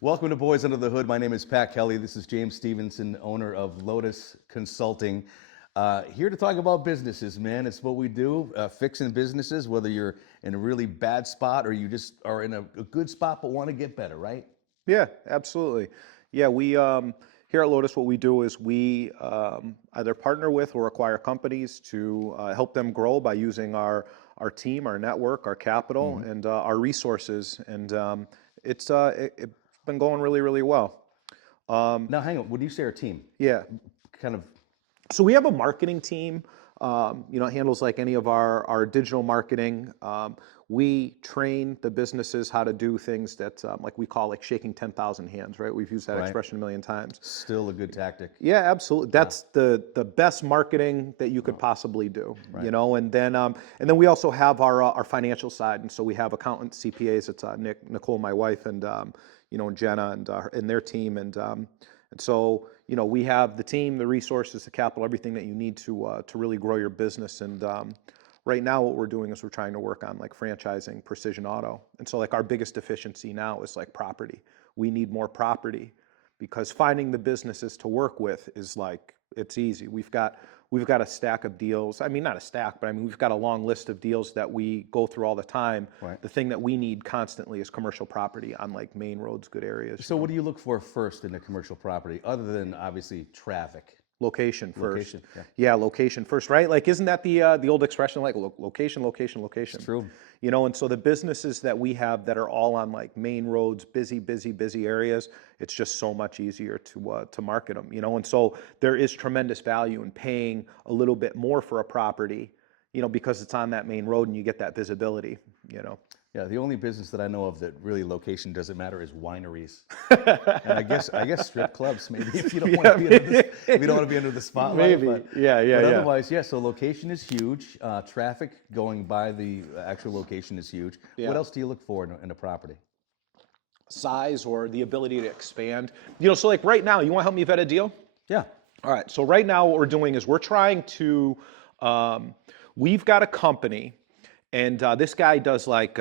Welcome to Boys Under the Hood. My name is Pat Kelly. This is James Stevenson, owner of Lotus Consulting. Here to talk about businesses, man. It's what we do, fixing businesses, whether you're in a really bad spot or you just are in a good spot but want to get better, right? Yeah, absolutely. Yeah, we here at Lotus, what we do is we either partner with or acquire companies to help them grow by using our team, our network, our capital, and our resources. And it's been going really, really well. Now, hang on. When you say our team, Yeah. kind of, So we have a marketing team. It handles like any of our digital marketing. We train the businesses how to do things that like we call like shaking 10,000 hands, right? We've used that Right. expression a million times. still a good tactic. Yeah, absolutely. That's the best marketing that you could possibly do, you know. And then we also have our financial side, and so we have accountants, CPAs. It's Nicole, my wife, and and Jenna and their team, and so we have the team, the resources, the capital, everything that you need to really grow your business. And right now, what we're doing is we're trying to work on like franchising Precision Auto, and so like our biggest deficiency now is like property. We need more property, because finding the businesses to work with is like, it's easy. We've got a stack of deals. I mean, not a stack, but I mean, we've got a long list of deals that we go through all the time. Right. The thing that we need constantly is commercial property on like main roads, good areas. So what do you look for first in a commercial property, other than obviously traffic? Location first. Location, yeah. Yeah, location first, right? Like, isn't that the old expression, like location, location, location? It's true. And so the businesses that we have that are all on like main roads, busy areas, it's just so much easier to market them, And so there is tremendous value in paying a little bit more for a property, because it's on that main road and you get that visibility, Yeah, the only business that I know of that really location doesn't matter is wineries, and I guess strip clubs. Maybe if you don't want to be under if you don't want to be under the spotlight. Maybe. But, Yeah. Otherwise, yeah. So location is huge. Traffic going by the actual location is huge. Yeah. What else do you look for in a property? Size or the ability to expand. So like right now, you want to help me vet a deal? Yeah. All right. So right now, what we're doing is we're trying to. We've got a company. And this guy does like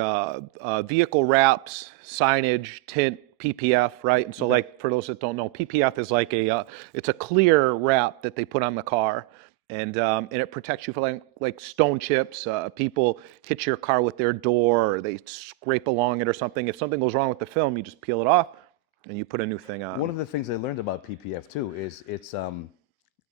vehicle wraps, signage, tint, PPF, right? And so like for those that don't know, PPF is like it's a clear wrap that they put on the car, and it protects you from like stone chips. People hit your car with their door, or they scrape along it or something. If something goes wrong with the film, you just peel it off, and you put a new thing on. One of the things I learned about PPF too is it's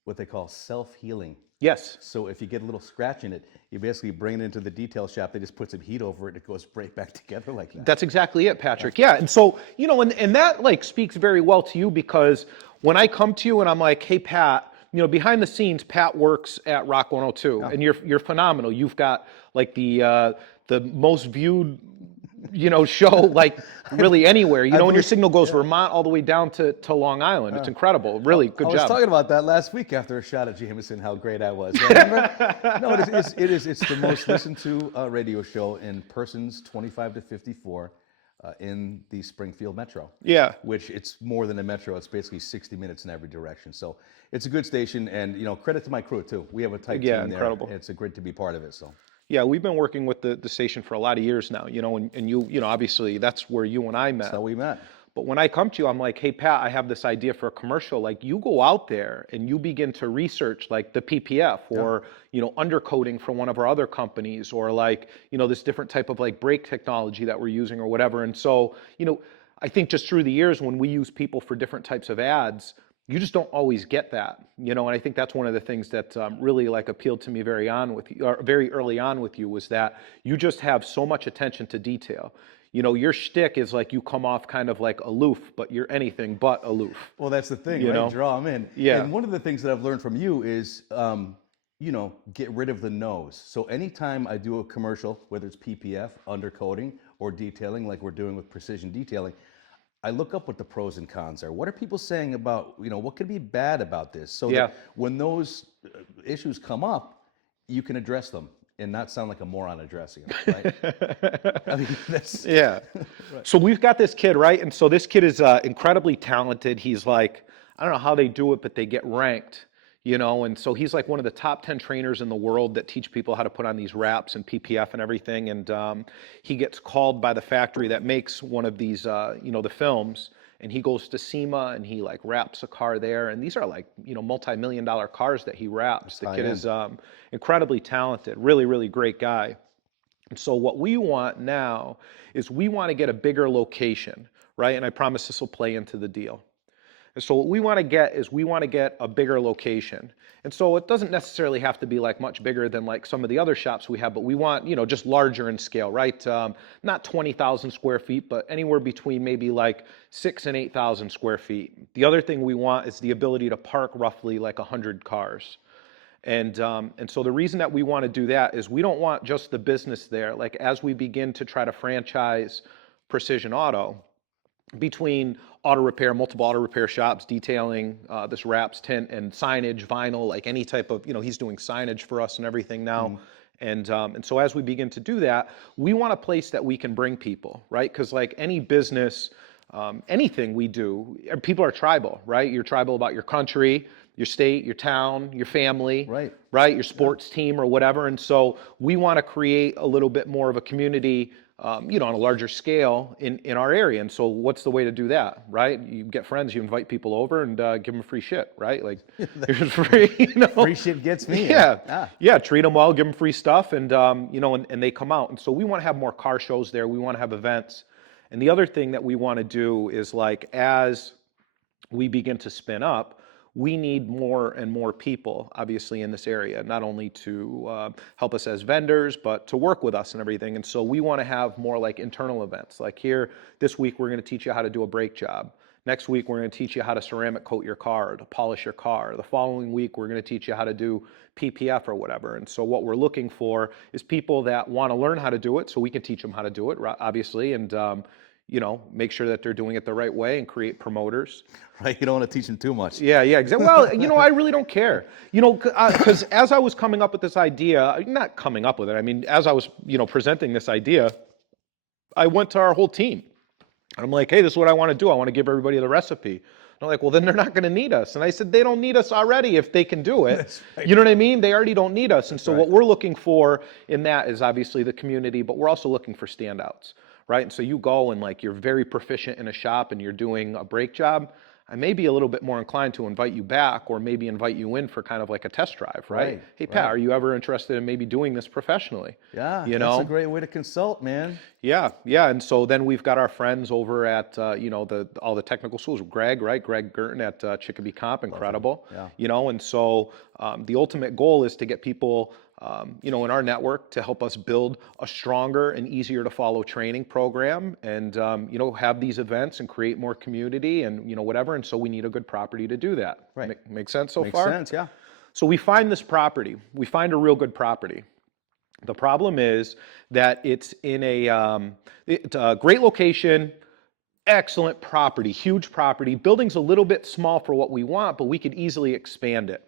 what they call self-healing. Yes. So if you get a little scratch in it, you basically bring it into the detail shop. They just put some heat over it, and it goes right back together like that. That's exactly it, Patrick. Yeah. And so, and that like speaks very well to you, because when I come to you and I'm like, hey, Pat, behind the scenes, Pat works at Rock 102, and you're phenomenal. You've got like the most viewed show like really anywhere, and your signal goes Vermont all the way down to Long Island. It's incredible. Really good job. I was talking about that last week after a shot at Jameson, how great I was. Remember? No, it's the most listened to radio show in persons 25 to 54 in the Springfield Metro. Yeah. Which it's more than a metro. It's basically 60 minutes in every direction. So it's a good station, and credit to my crew too. We have a tight team there. Incredible. It's a great to be part of it. So. Yeah, we've been working with the station for a lot of years now, and you obviously that's where you and I met. That's how we met. But when I come to you, I'm like, hey, Pat, I have this idea for a commercial. Like, you go out there and you begin to research like the PPF or, undercoating from one of our other companies, or like, this different type of like brake technology that we're using or whatever. And so, I think just through the years when we use people for different types of ads, you just don't always get that, and I think that's one of the things that really like appealed to me very early on with you was that you just have so much attention to detail. Your shtick is like you come off kind of like aloof, but you're anything but aloof. Well, that's the thing, right? Draw them in. Yeah. And one of the things that I've learned from you is, get rid of the no's. So anytime I do a commercial, whether it's PPF, undercoating, or detailing, like we're doing with Precision Detailing, I look up what the pros and cons are. What are people saying about, what could be bad about this? So that when those issues come up, you can address them and not sound like a moron addressing them, right? I mean, that's... Yeah. Right. So we've got this kid, right? And so this kid is incredibly talented. He's like, I don't know how they do it, but they get ranked, you know, and so he's like one of the top 10 trainers in the world that teach people how to put on these wraps and PPF and everything. And he gets called by the factory that makes one of these, you know, the films, and he goes to SEMA and he like wraps a car there. And these are like, you know, multi-million-dollar cars that he wraps. The kid is incredibly talented, really, really great guy. And so what we want now is we want to get a bigger location, right? And I promise this will play into the deal. And so what we want to get is we want to get a bigger location. And so it doesn't necessarily have to be like much bigger than like some of the other shops we have, but we want, you know, just larger in scale, right? Not 20,000 square feet, but anywhere between maybe like 6,000 and 8,000 square feet. The other thing we want is the ability to park roughly like 100 cars. And so the reason that we want to do that is we don't want just the business there. Like as we begin to try to franchise Precision Auto, between auto repair, multiple auto repair shops, detailing, this wraps, tint, and signage, vinyl, like any type of, you know, he's doing signage for us and everything now. And so as we begin to do that, we want a place that we can bring people, right? Because like any business, anything we do, people are tribal, right? You're tribal about your country, your state, your town, your family, right? Your sports team or whatever. And so we want to create a little bit more of a community, you know, on a larger scale in our area. And so what's the way to do that, right? You get friends, you invite people over and give them free shit, right? Like here's free, you know. Free shit gets me. Yeah, treat them well, give them free stuff, and you know, and they come out. And so we want to have more car shows there. We want to have events. And the other thing that we want to do is like as we begin to spin up, we need more and more people, obviously, in this area, not only to help us as vendors, but to work with us and everything. And so we want to have more like internal events. Like here, this week, we're going to teach you how to do a brake job. Next week, we're going to teach you how to ceramic coat your car, to polish your car. The following week, we're going to teach you how to do PPF or whatever. And so what we're looking for is people that want to learn how to do it so we can teach them how to do it, obviously, and you know, make sure that they're doing it the right way and create promoters. Right, you don't want to teach them too much. Yeah, exactly. Well, you know, I really don't care. You know, because as I was coming up with this idea, not coming up with it, I mean, as I was, you know, presenting this idea, I went to our whole team. And I'm like, hey, this is what I want to do. I want to give everybody the recipe. And I'm like, well, then they're not going to need us. And I said, they don't need us already if they can do it. Right. You know what I mean? They already don't need us. And so what we're looking for in that is obviously the community, but we're also looking for standouts. Right? And so you go and like you're very proficient in a shop and you're doing a brake job, I may be a little bit more inclined to invite you back or maybe invite you in for kind of like a test drive, right? Hey, Pat, are you ever interested in maybe doing this professionally? Yeah, you that's know? a great way to consult, man. Yeah. And so then we've got our friends over at, you know, all the technical schools. Greg, right? Greg Gerton at Chicopee Comp, incredible. Yeah. You know, and so the ultimate goal is to get people, you know, in our network to help us build a stronger and easier to follow training program and, you know, have these events and create more community and, you know, whatever. And so we need a good property to do that. Right. Make sense so far? Makes sense, yeah. So we find this property. We find a real good property. The problem is that it's in it's a great location, excellent property, huge property. Building's a little bit small for what we want, but we could easily expand it.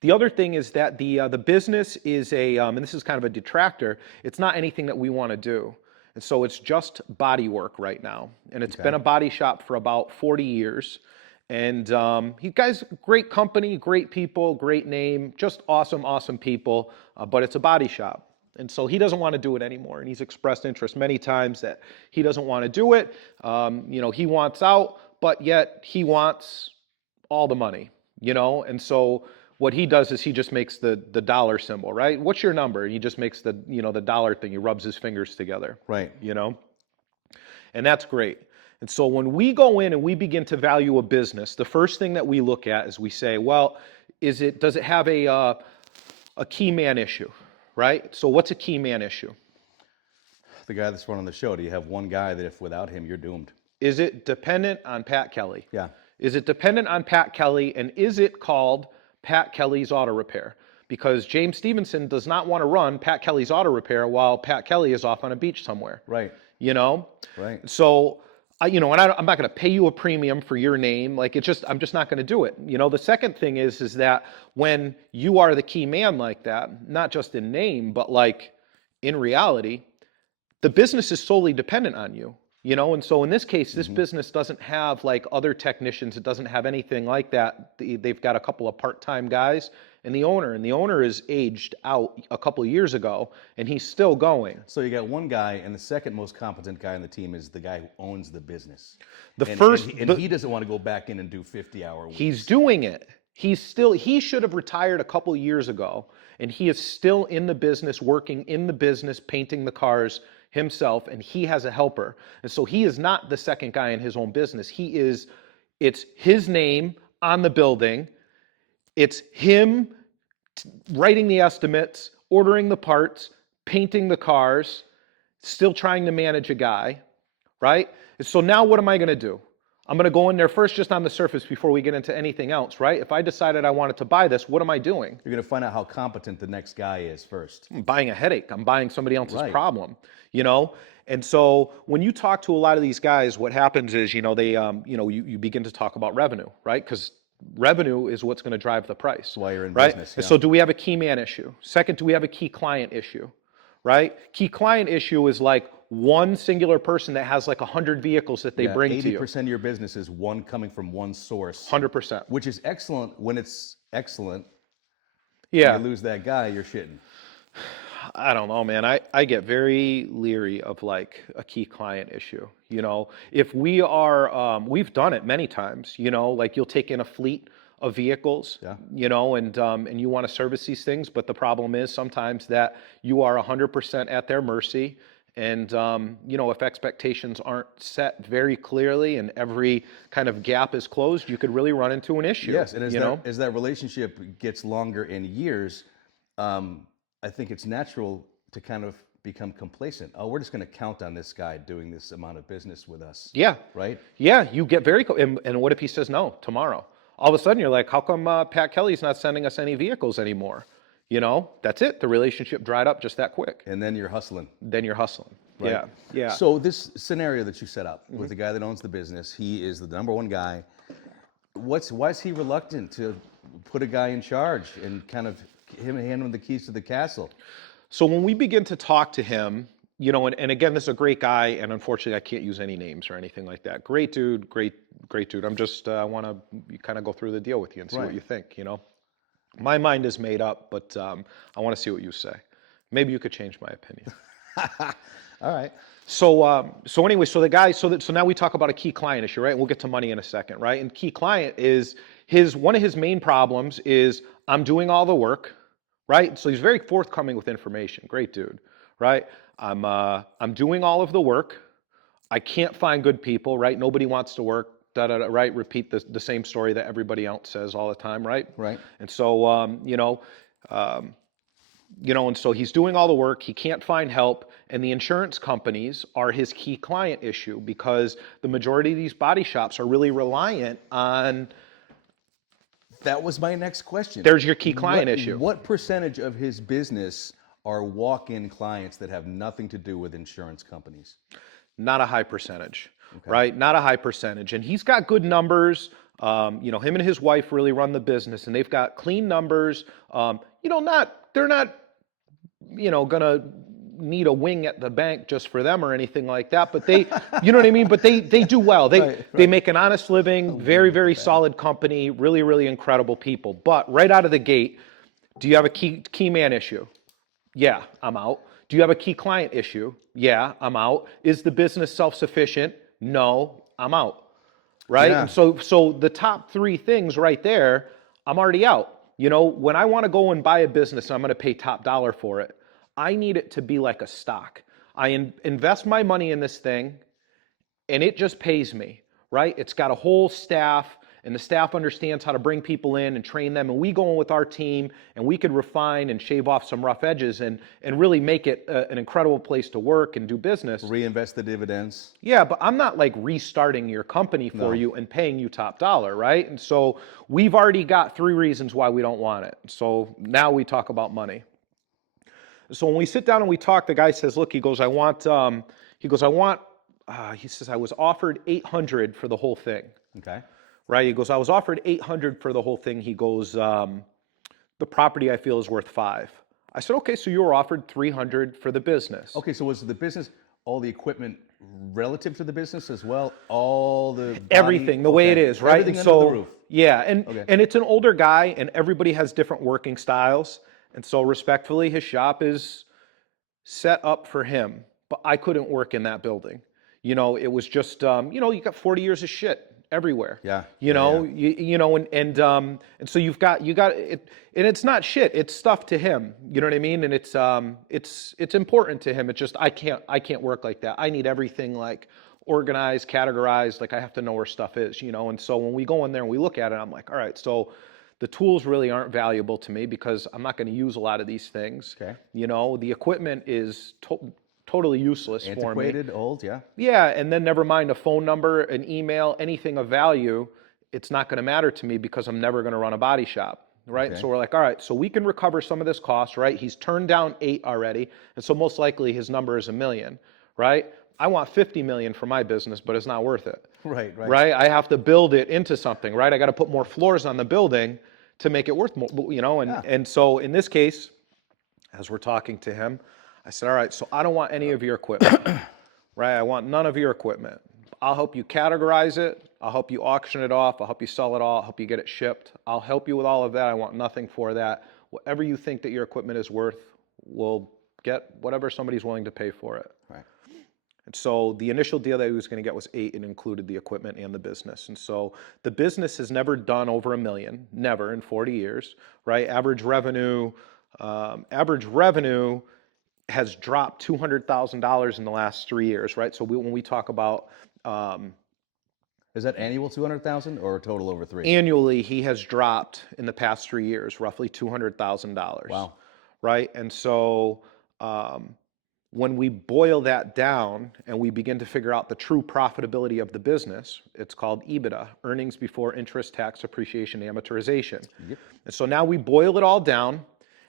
The other thing is that the business is and this is kind of a detractor, it's not anything that we want to do. And so it's just body work right now. And it's been a body shop for about 40 years. And you guys, great company, great people, great name, just awesome, awesome people, but it's a body shop. And so he doesn't want to do it anymore. And he's expressed interest many times that he doesn't want to do it. You know, he wants out, but yet he wants all the money, you know? And so what he does is he just makes the dollar symbol, right? What's your number? He just makes the, you know, the dollar thing. He rubs his fingers together. Right. You know? And that's great. And so when we go in and we begin to value a business, the first thing that we look at is we say, well, does it have a key man issue, right? So what's a key man issue? The guy that's running the show. Do you have one guy that if without him, you're doomed? Is it dependent on Pat Kelly? Yeah. Is it dependent on Pat Kelly, and is it called Pat Kelly's Auto Repair? Because James Stevenson does not want to run Pat Kelly's Auto Repair while Pat Kelly is off on a beach somewhere. Right. You know? Right. So, you know, and I'm not going to pay you a premium for your name. Like, I'm just not going to do it. You know, the second thing is that when you are the key man like that, not just in name, but like in reality, the business is solely dependent on you. You know, and so in this case, this business doesn't have like other technicians. It doesn't have anything like that. They've got a couple of part-time guys and the owner is aged out a couple of years ago and he's still going. So you got one guy, and the second most competent guy on the team is the guy who owns the business. He doesn't want to go back in and do 50-hour weeks. He's doing it. He should have retired a couple years ago, and he is still in the business, working in the business, painting the cars himself, and he has a helper. And so he is not the second guy in his own business. It's his name on the building. It's him writing the estimates, ordering the parts, painting the cars, still trying to manage a guy, right? And so now what am I going to do? I'm going to go in there first just on the surface before we get into anything else, right? If I decided I wanted to buy this, what am I doing? You're going to find out how competent the next guy is first. I'm buying a headache. I'm buying somebody else's problem, you know? And so when you talk to a lot of these guys, what happens is, you know, you begin to talk about revenue, right? Because revenue is what's going to drive the price. That's why you're in right? business. Yeah. So do we have a key man issue? Second, do we have a key client issue, right? Key client issue is like one singular person that has like 100 vehicles that they bring to you. 80% of your business is one coming from one source. 100%. Which is excellent when it's excellent. Yeah. When you lose that guy, you're shitting. I don't know, man. I get very leery of like a key client issue. You know, if we are, we've done it many times, you know, like you'll take in a fleet of vehicles, you know, and you want to service these things. But the problem is sometimes that you are 100% at their mercy. And, you know, if expectations aren't set very clearly and every kind of gap is closed, you could really run into an issue. Yes, and as that relationship gets longer in years, I think it's natural to kind of become complacent. Oh, we're just going to count on this guy doing this amount of business with us. Yeah. Right? Yeah, you get very, and what if he says no tomorrow? All of a sudden you're like, how come Pat Kelly's not sending us any vehicles anymore? You know, that's it. The relationship dried up just that quick. And then you're hustling. Right? Yeah. Yeah. So this scenario that you set up with the guy that owns the business, he is the number one guy. Why is he reluctant to put a guy in charge and kind of hand him the keys to the castle? So when we begin to talk to him, you know, and again, this is a great guy, and unfortunately I can't use any names or anything like that. Great dude, great dude. I'm just, I want to kind of go through the deal with you and see what you think, you know. My mind is made up, but I want to see what you say. Maybe you could change my opinion. All right. So anyway, so the guy, so now we talk about a key client issue, right? And we'll get to money in a second, right? And key client is one of his main problems is I'm doing all the work, right? So he's very forthcoming with information. Great dude, right? I'm doing all of the work. I can't find good people, right? Nobody wants to work. Right? Repeat the same story that everybody else says all the time, right? Right. And so, you know, and so he's doing all the work. He can't find help, and the insurance companies are his key client issue because the majority of these body shops are really reliant on. That was my next question. There's your key client issue. What percentage of his business are walk-in clients that have nothing to do with insurance companies? Not a high percentage. Okay. Right? Not a high percentage. And he's got good numbers. You know, him and his wife really run the business and they've got clean numbers. You know, they're not, you know, gonna need a wing at the bank just for them or anything like that. But they, you know what I mean? But they do well. They make an honest living, very, very solid company, really, really incredible people. But right out of the gate, do you have a key man issue? Yeah, I'm out. Do you have a key client issue? Yeah, I'm out. Is the business self-sufficient? No, I'm out. Right? Yeah. And so the top three things right there, I'm already out. You know, when I want to go and buy a business and I'm going to pay top dollar for it, I need it to be like a stock. I invest my money in this thing and it just pays me, right? It's got a whole staff and the staff understands how to bring people in and train them. And we go in with our team and we could refine and shave off some rough edges and really make it an incredible place to work and do business. Reinvest the dividends. Yeah, but I'm not like restarting your company for you and paying you top dollar, right? And so we've already got 3 reasons why we don't want it. So now we talk about money. So when we sit down and we talk, the guy says, look, he says, I was offered $800 for the whole thing. Okay. Right? He goes, I was offered $800 for the whole thing. He goes, the property I feel is worth $5. I said, okay, so you were offered $300 for the business. Okay, so was the business all the equipment relative to the business as well? All the body- Everything the way it okay. is, right? Everything And under so the roof. yeah, Okay. and it's an older guy, and everybody has different working styles, and so respectfully, his shop is set up for him, but I couldn't work in that building. You know, it was just you got 40 years of shit everywhere. Yeah, You yeah, know, yeah. you know, and so you got it, and it's not shit. It's stuff to him. You know what I mean? And it's important to him. It's just I can't work like that. I need everything like organized, categorized. Like I have to know where stuff is. You know, and so when we go in there and we look at it, I'm like, all right, so the tools really aren't valuable to me because I'm not going to use a lot of these things. Okay. You know, the equipment is totally useless for me. Antiquated, old, yeah. Yeah, and then never mind a phone number, an email, anything of value, it's not going to matter to me because I'm never going to run a body shop, right? Okay. So we're like, all right, so we can recover some of this cost, right? He's turned down 8 already, and so most likely his number is $1 million, right? I want 50 million for my business, but it's not worth it. Right, right. Right? I have to build it into something, right? I got to put more floors on the building to make it worth more, you know? And, Yeah. and so in this case, as we're talking to him, I said, all right, so I don't want any of your equipment, right? I want none of your equipment. I'll help you categorize it. I'll help you auction it off. I'll help you sell it all. I'll help you get it shipped. I'll help you with all of that. I want nothing for that. Whatever you think that your equipment is worth, we'll get whatever somebody's willing to pay for it. Right. And so the initial deal that he was going to get was 8 and included the equipment and the business. And so the business has never done over $1 million, never in 40 years, right? Average revenue has dropped $200,000 in the last 3 years, right? So when we talk about Is that annual 200,000 or a total over 3? annually, he has dropped in the past 3 years roughly $200,000. Wow. Right? And so when we boil that down and we begin to figure out the true profitability of the business, it's called EBITDA, earnings before interest, tax, depreciation, amortization. Yep. And so now we boil it all down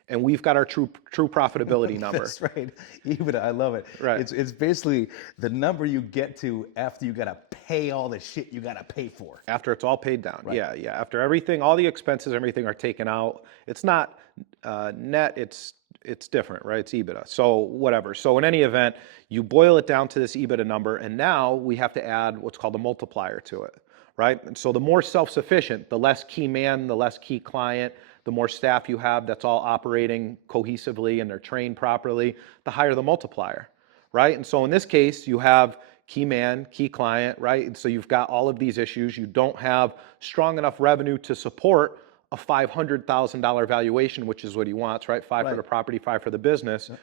and we've got our true profitability number. That's right. EBITDA, I love it. Right. It's basically the number you get to after you got to pay all the shit you got to pay for. After it's all paid down. Right. Yeah, yeah. After everything, all the expenses, everything are taken out. It's not net, it's different, right? It's EBITDA. So whatever. So in any event, you boil it down to this EBITDA number, and now we have to add what's called a multiplier to it, right? And so the more self-sufficient, the less key man, the less key client, the more staff you have that's all operating cohesively and they're trained properly, the higher the multiplier, right? And so in this case, you have key man, key client, right? And so you've got all of these issues. You don't have strong enough revenue to support a $500,000 valuation, which is what he wants, right? 5 for the property, 5 for the business. Yep.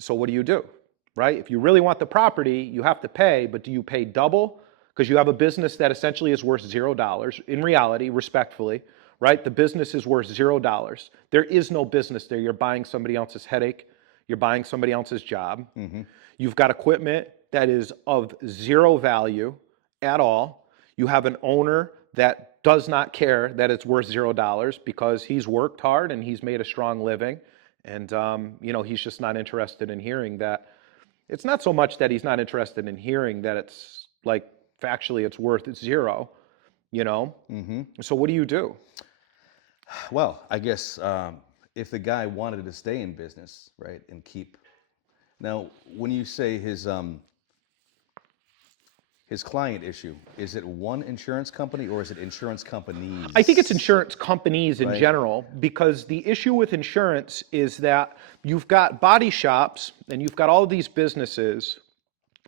So what do? Right? If you really want the property, you have to pay, but do you pay double? Because you have a business that essentially is worth $0. In reality, respectfully, right? The business is worth $0. There is no business there. You're buying somebody else's headache. You're buying somebody else's job. Mm-hmm. You've got equipment that is of zero value at all. You have an owner that does not care that it's worth $0 because he's worked hard and he's made a strong living. And, he's just not interested in hearing that. It's not so much that he's not interested in hearing that it's like factually it's worth 0, Mm-hmm. So what do? Well, I guess if the guy wanted to stay in business, right, and keep. Now, when you say his client issue, is it one insurance company or is it insurance companies? I think it's insurance companies in Right. general, because the issue with insurance is that you've got body shops and you've got all of these businesses,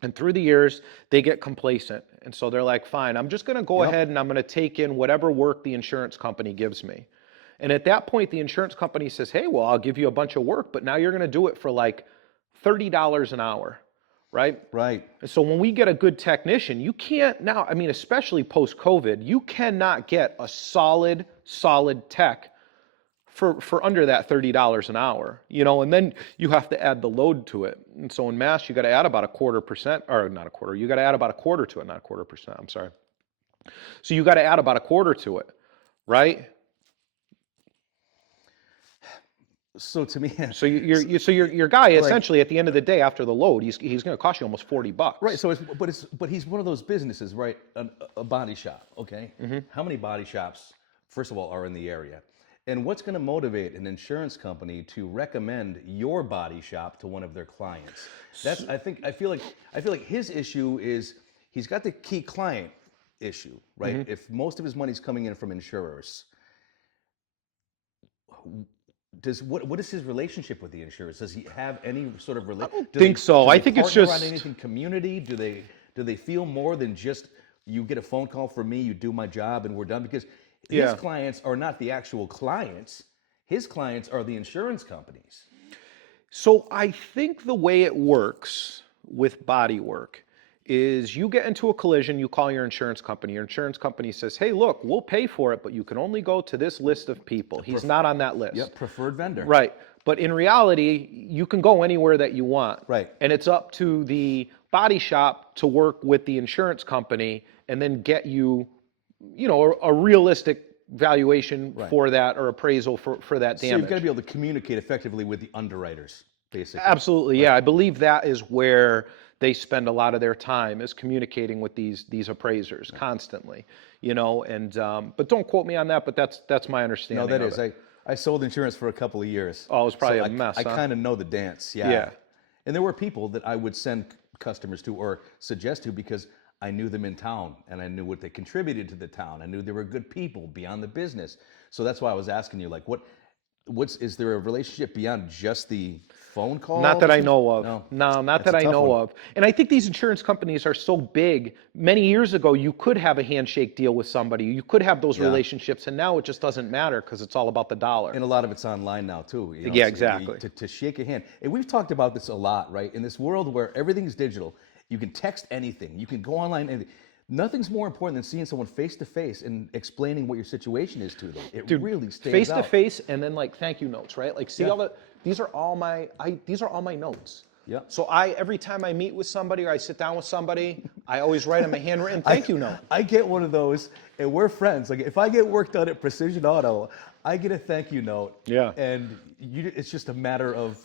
and through the years, they get complacent. And so they're like, fine, I'm just going to go ahead and I'm going to take in whatever work the insurance company gives me. And at that point, the insurance company says, hey, well, I'll give you a bunch of work, but now you're going to do it for like $30 an hour. Right? Right. And so when we get a good technician, you can't now, especially post-COVID, you cannot get a solid tech for under that $30 an hour, and then you have to add the load to it. And so in Mass, you got to add about 0.25%, or not a quarter, you got to add about 1/4 to it, not 0.25%, I'm sorry. So you got to add about 1/4 to it, right? So to me, So your guy essentially at the end of the day after the load, he's going to cost you almost $40. right. So but he's one of those businesses, right? A body shop. Okay. Mm-hmm. How many body shops, first of all, are in the area, And what's going to motivate an insurance company to recommend your body shop to one of their clients? That's I feel like his issue is he's got the key client issue, right? If most of his money's coming in from insurers, what is his relationship with the insurers? Does he have any sort of relationship? Think so. Do I they think it's partner on just anything community? Do they feel more than just you get a phone call from me, you do my job, and we're done? Because his Yeah. clients are not the actual clients. His clients are the insurance companies. So I think the way it works with body work is you get into a collision, you call your insurance company. Your insurance company says, hey, look, we'll pay for it, but you can only go to this list of people. He's not on that list. Yep, preferred vendor. Right. But in reality, you can go anywhere that you want. Right. And it's up to the body shop to work with the insurance company and then get you, a realistic valuation for that or appraisal for that So damage. you've got to be able to communicate effectively with the underwriters, basically. Absolutely, yeah. I believe that is where they spend a lot of their time, is communicating with these appraisers constantly, And but don't quote me on that, but that's my understanding. No, that of is. it. I sold insurance for a couple of years. Oh, it was probably So a mess. I huh? kind of know the dance. Yeah. Yeah. And there were people that I would send customers to or suggest to because I knew them in town and I knew what they contributed to the town. I knew they were good people beyond the business. So that's why I was asking you, like, is there a relationship beyond just the phone call? Not that I know of. No. No, not That's that a I tough know one. of. And I think these insurance companies are so big. Many years ago, you could have a handshake deal with somebody. You could have those relationships, and now it just doesn't matter because it's all about the dollar. And a lot of it's online now too. Yeah, So exactly. To shake a hand, and we've talked about this a lot, right? In this world where everything's digital, you can text anything, you can go online, and nothing's more important than seeing someone face to face and explaining what your situation is to them. It really stands Face out. to face, and then like thank you notes, right? Like see all the these are all my notes. Yep. So every time I meet with somebody or I sit down with somebody, I always write them a handwritten thank you note. I get one of those, and we're friends. Like if I get work done at Precision Auto, I get a thank you note. Yeah. And it's just a matter of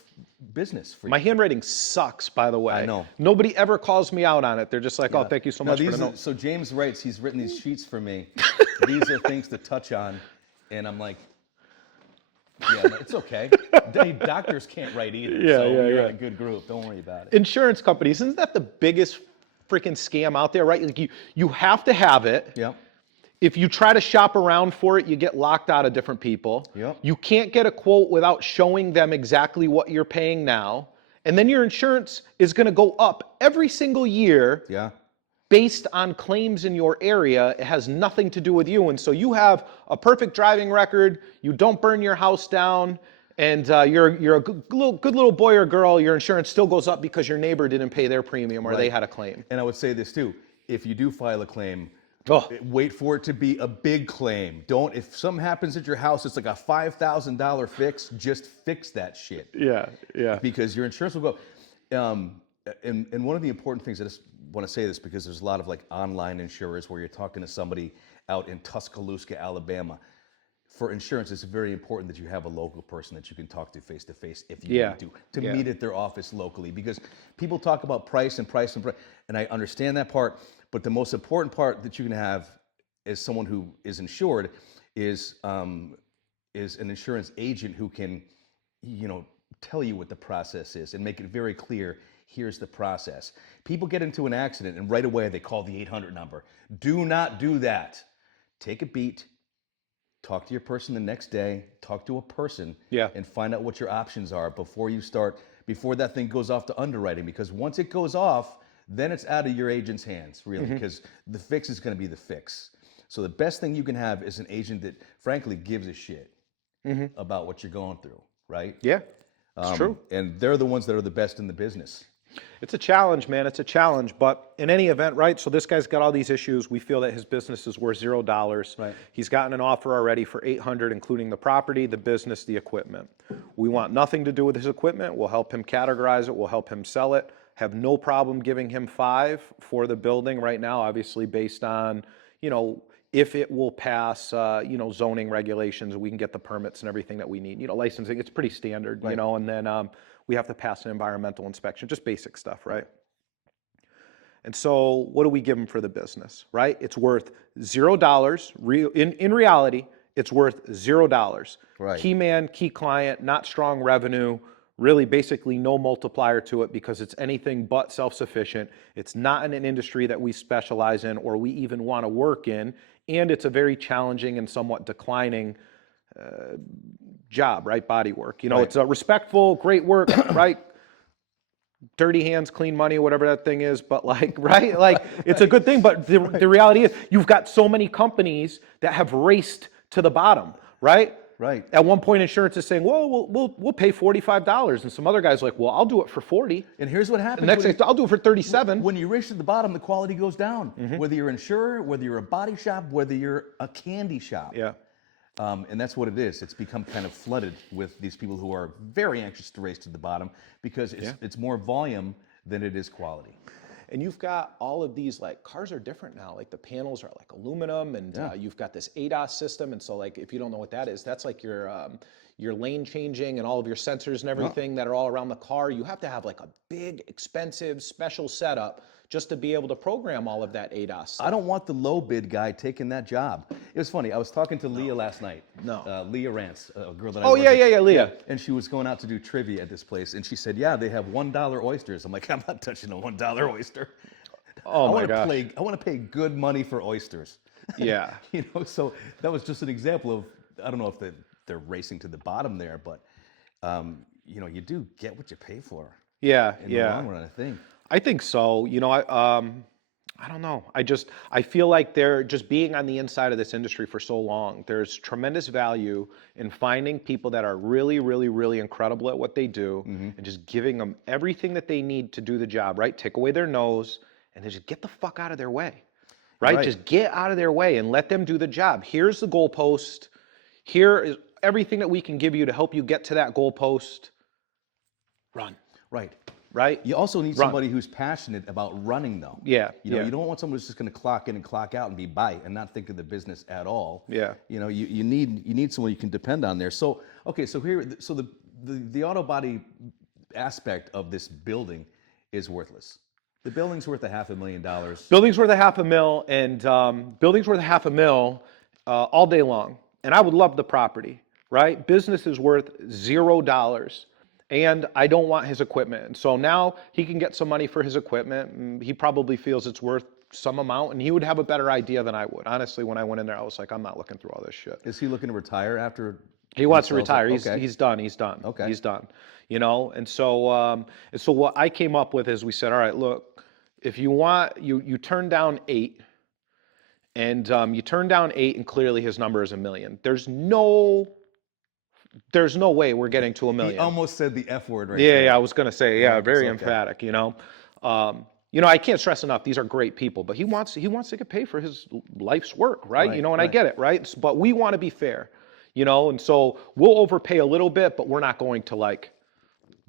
business for you. My handwriting sucks, by the way. I know. Nobody ever calls me out on it. They're just like, oh, thank you so much for the note. So James writes, he's written these sheets for me. These are things to touch on. And I'm like, yeah, it's okay. Doctors can't write either. Yeah, so yeah, you're yeah. in a good group. Don't worry about it. Insurance companies, isn't that the biggest freaking scam out there, right? Like you have to have it. Yep. If you try to shop around for it, you get locked out of different people. Yep. You can't get a quote without showing them exactly what you're paying now. And then your insurance is going to go up every single year Yeah. based on claims in your area. It has nothing to do with you. And so you have a perfect driving record, you don't burn your house down, and you're a good little boy or girl, your insurance still goes up because your neighbor didn't pay their premium or they had a claim. And I would say this too. If you do file a claim, Oh. wait for it to be a big claim. If something happens at your house, it's like a $5,000 fix, just fix that shit. Yeah, yeah. Because your insurance will go up. And one of the important things, I just want to say this because there's a lot of like online insurers where you're talking to somebody out in Tuscaloosa, Alabama. For insurance, it's very important that you have a local person that you can talk to face, if you need to meet at their office locally. Because people talk about price, and I understand that part. But the most important part that you can have as someone who is insured is an insurance agent who can, tell you what the process is and make it very clear. Here's the process. People get into an accident and right away they call the 800 number. Do not do that. Take a beat. Talk to your person the next day. Talk to a person. Yeah. And find out what your options are before that thing goes off to underwriting. Because once it goes off, then it's out of your agent's hands, really, because the fix is going to be the fix. So the best thing you can have is an agent that, frankly, gives a shit about what you're going through, right? Yeah, it's true. And they're the ones that are the best in the business. It's a challenge, man. It's a challenge. But in any event, right? So this guy's got all these issues. We feel that his business is worth $0. Right. He's gotten an offer already for $800, including the property, the business, the equipment. We want nothing to do with his equipment. We'll help him categorize it. We'll help him sell it. Have no problem giving him $5 for the building right now, obviously based on, if it will pass, zoning regulations, we can get the permits and everything that we need. Licensing, it's pretty standard, Right. and then we have to pass an environmental inspection, just basic stuff, right? And so what do we give him for the business, right? It's worth $0. In reality, it's worth $0. Right. Key man, key client, not strong revenue, really basically no multiplier to it because it's anything but self-sufficient. It's not in an industry that we specialize in or we even want to work in, and it's a very challenging and somewhat declining job, right? Body work. You know, Right. it's a respectful, great work, right? Dirty hands, clean money, whatever that thing is, but like, right? Like, it's a good thing, but the reality is you've got so many companies that have raced to the bottom, right? Right. At one point, insurance is saying, "Well, we'll pay $45," and some other guy's like, "Well, I'll do it for 40." And here's what happens. The next when day, I'll do it for 37. when you race to the bottom, the quality goes down. Mm-hmm. Whether you're an insurer, whether you're a body shop, whether you're a candy shop. Yeah. And that's what it is. It's become kind of flooded with these people who are very anxious to race to the bottom because it's more volume than it is quality. And you've got all of these, like, cars are different now. Like, the panels are like aluminum, and you've got this ADAS system. And so, like, if you don't know what that is, that's like your lane changing and all of your sensors and everything that are all around the car. You have to have like a big, expensive, special setup just to be able to program all of that ADAS stuff. I don't want the low bid guy taking that job. It was funny. I was talking to Leah last night. Leah Rance, a girl that I Oh, work yeah, with. Leah. And she was going out to do trivia at this place, and she said, "Yeah, they have $1 oysters." I'm like, "I'm not touching a $1 oyster." Oh, my gosh. I want to pay good money for oysters. Yeah. You know, so that was just an example of, I don't know if they're racing to the bottom there, but you know, you do get what you pay for Yeah, in the long run, I think. I think so. You know, I don't know. I feel like they're just being on the inside of this industry for so long. There's tremendous value in finding people that are really, really, really incredible at what they do and just giving them everything that they need to do the job, right? Take away their nose and then just get the fuck out of their way, right? Just get out of their way and let them do the job. Here's the goalpost. Here is everything that we can give you to help you get to that goalpost. Run. Right. Right? You also need somebody who's passionate about running, though. Yeah. You know, you don't want someone who's just going to clock in and clock out and be by and not think of the business at all. Yeah. You know, you need someone you can depend on there. So okay, so the auto body aspect of this building is worthless. The building's worth $500,000. Building's worth $500,000, and building's worth $500,000 all day long. And I would love the property, right? Business is worth $0. And I don't want his equipment. And so now he can get some money for his equipment. And he probably feels it's worth some amount, and he would have a better idea than I would. Honestly, when I went in there, I was like, I'm not looking through all this shit. Is he looking to retire after? He wants to sells it? retire. Okay. He's done. He's done. Okay. He's done. You know, and so what I came up with is we said, all right, look, if you want, you turn down 8, and you turn down 8, and clearly his number is $1 million. There's no way we're getting to $1 million. He almost said the F word right there. Yeah, I was gonna say, very okay. emphatic, you know. I can't stress enough, these are great people, but he wants to get paid for his life's work, right? You know, and I get it, right? But we want to be fair, you know, and so we'll overpay a little bit, but we're not going to like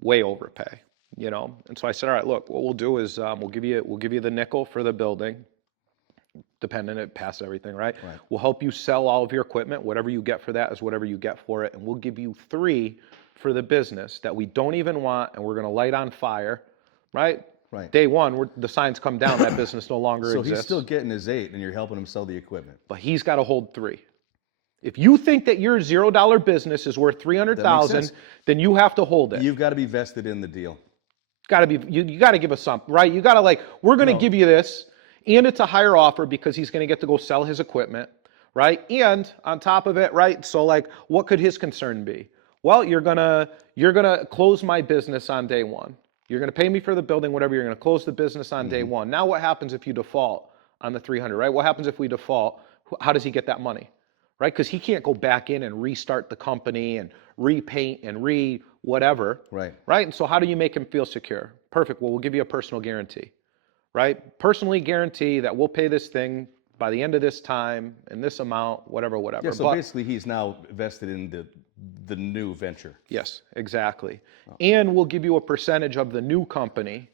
way overpay, you know. And so I said, all right, look, what we'll do is we'll give you the nickel for the building, dependent, it passes everything, right? We'll help you sell all of your equipment. Whatever you get for that is whatever you get for it. And we'll give you 3 for the business that we don't even want, and we're going to light on fire, right? Right. Day one, the signs come down, that business no longer So exists. he's still getting his 8, and you're helping him sell the equipment. But he's got to hold 3. If you think that your $0 business is worth $300,000, then you have to hold it. You've got to be vested in the deal. You got to give us something, right? You got to like, we're going to give you this, and it's a higher offer because he's going to get to go sell his equipment, right? And on top of it, right? So like, what could his concern be? Well, you're gonna close my business on day 1. You're gonna pay me for the building, whatever. You're gonna close the business on day 1. Now, what happens if you default on the 300, right? What happens if we default? How does he get that money, right? Because he can't go back in and restart the company and repaint and whatever, Right. Right? And so how do you make him feel secure? Perfect. Well, we'll give you a personal guarantee, right? Personally guarantee that we'll pay this thing by the end of this time and this amount, whatever. Yeah, so basically he's now vested in the new venture. Yes, exactly. And we'll give you a percentage of the new company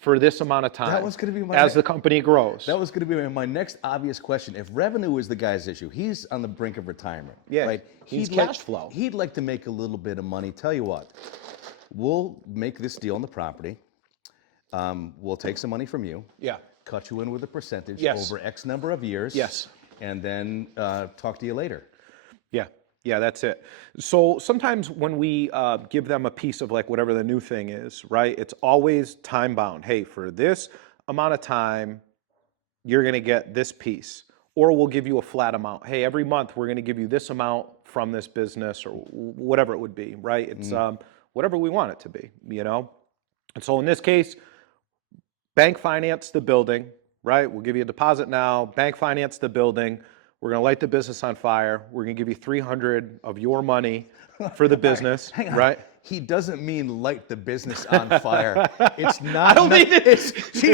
for this amount of time. That was going to be as the company grows. That was going to be my next obvious question. If revenue is the guy's issue, he's on the brink of retirement. Yeah, right? he's He'd like- cash flow. He'd like to make a little bit of money. Tell you what, we'll make this deal on the property. We'll take some money from you. Yeah. Cut you in with a percentage Yes. over X number of years. Yes. And then talk to you later. Yeah, yeah, that's it. So sometimes when we give them a piece of like whatever the new thing is, right? It's always time bound. Hey, for this amount of time, you're going to get this piece, or we'll give you a flat amount. Hey, every month we're going to give you this amount from this business, or whatever it would be, right? It's whatever we want it to be, you know. And so in this case, bank finance the building, right? We'll give you a deposit now. Bank finance the building. We're going to light the business on fire. We're going to give you 300 of your money for the business, Hang on. right? He doesn't mean light the business on fire. It's not. I don't mean it.